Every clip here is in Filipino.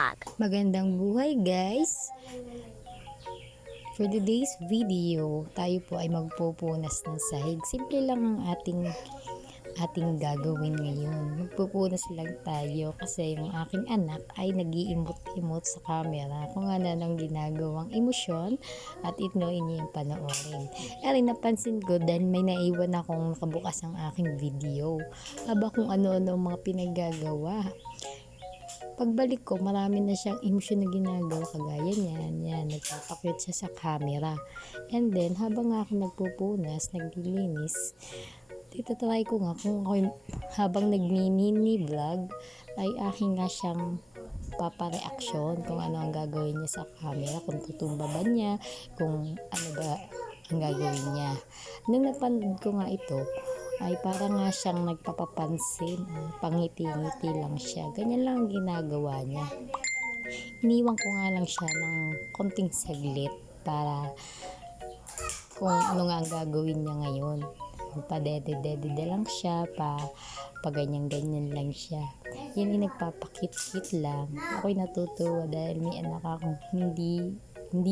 vlog. Magandang buhay guys! For today's video, tayo po ay magpupunas ng sahig. Simple lang ang ating gagawin ngayon. Magpupunas lang tayo kasi yung aking anak ay nag-iimot-imot sa camera kung ano nang ginagawang emosyon at itnoin niya yung panoorin. Ay napansin ko dahil may naiwan akong nakabukas ang aking video. Aba kung ano-ano ang mga pinaggagawa. Pagbalik ko, marami na siyang emosyon na ginagawa kagaya niyan. Yan, nagpapakyut siya sa camera. And then, habang ako nagpupunas, naglilinis, try ko nga kung ako habang nagmini vlog, ay aking nga siyang papareaksyon kung ano ang gagawin niya sa camera, kung tutumba ba niya, kung ano ba ang gagawin niya. Nung napanood ko nga ito, ay parang nga siyang nagpapapansin, pangiti-ngiti lang siya. Ganyan lang ang ginagawa niya. Iniwan ko nga lang siya ng konting saglit para kung ano nga ang gagawin niya ngayon. Padede-dede lang siya, paganyan-ganyan lang siya. Yan yung nagpapakit-kit lang. Ako'y natutuwa dahil may anak akong hindi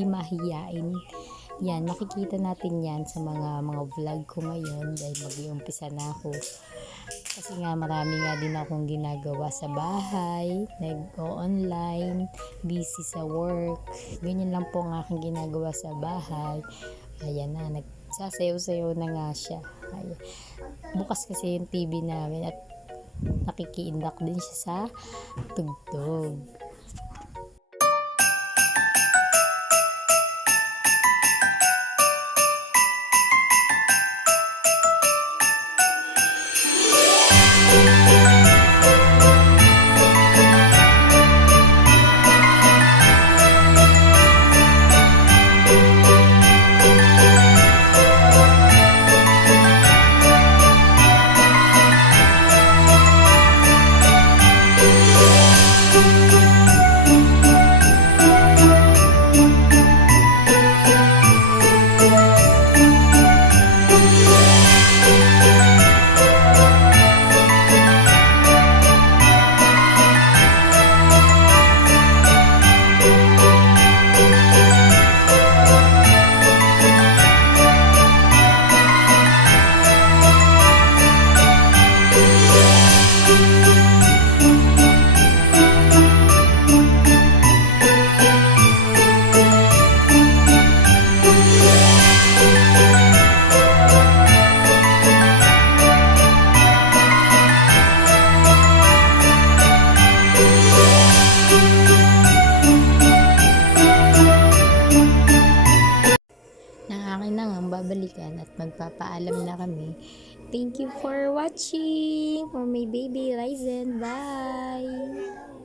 mahiyain. Yan, makikita natin yan sa mga vlog ko ngayon dahil mag-iumpisa na ako. Kasi nga marami nga din akong ginagawa sa bahay, nag-online, busy sa work. Ganyan lang po ang aking ginagawa sa bahay. Ayan na, nagsasayaw-sayaw na nga siya. Ayan. Bukas kasi yung TV namin at nakikiindak din siya sa tugtog. Babalikan at magpapaalam na kami. Thank you for watching for my baby Ryzen. Bye!